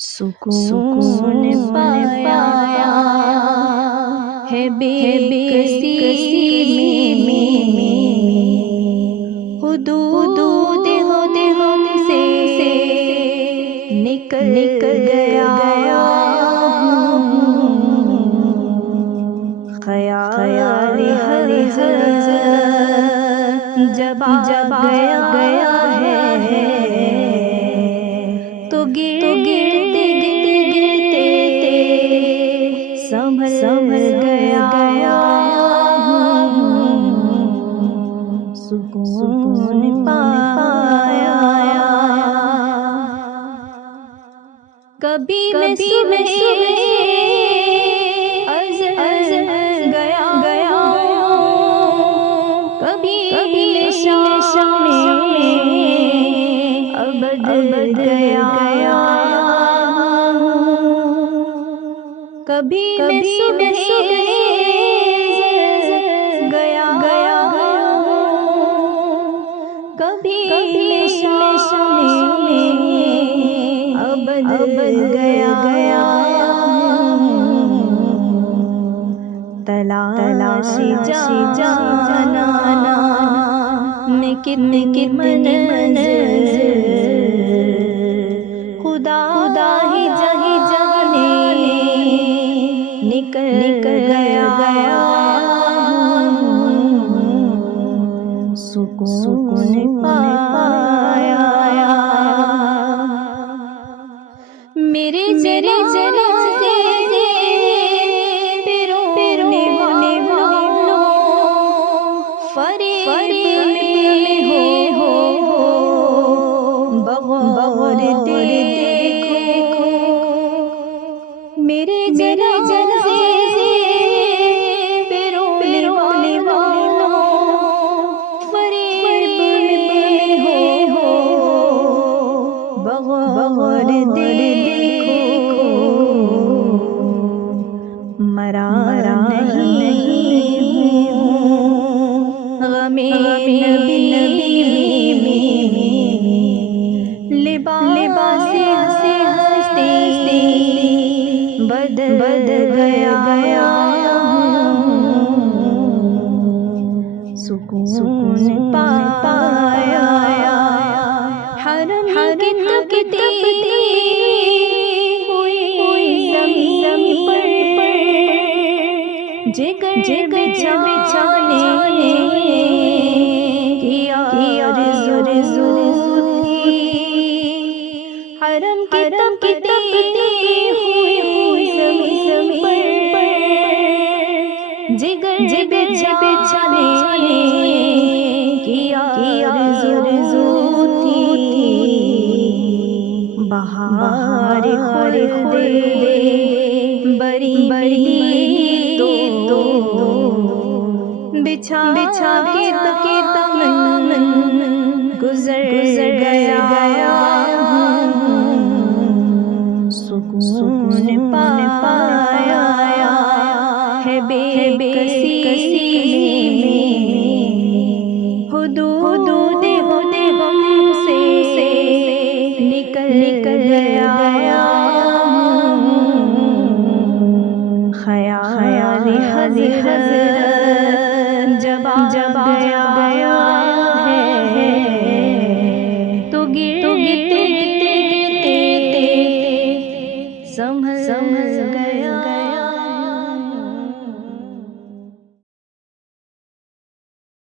سکون پایا ہے بے کسی میں، حدود غم سے نکل گیا خیال ہر جب گیا ہے تو گرتے سنبھل گیا سکون پایا کبھی میں صبح گیا کبھی شام ابد گیا کبھی میں صبح گیا کبھی شام ابد گیا تلاشی جانا میں کتنی منزل خدا ہی جانے نکل گیا سکون پایا میرے جنازے پیرونے والوں فریب میں ہو بغور دیکھو میرے جنازے پیرونے والوں فریب میں ہو بغور دیکھو مرا نہیں غم نبی میں لباس ہستے بدل گیا سکون پایا حرم کی تکتی ہوئی زمین پر جگر بچھانے کی آرزو تھی حرم کی تکتی ہوئی زمین پر جگر بچھانے کی آرزو تھی بہار خردے بری تو بچھا کے تمن گزر گیا سکون پایا ہے بے کسی میں حدود غم سے نکل گیا خیال حضرت جب گیا ہے تو گرتے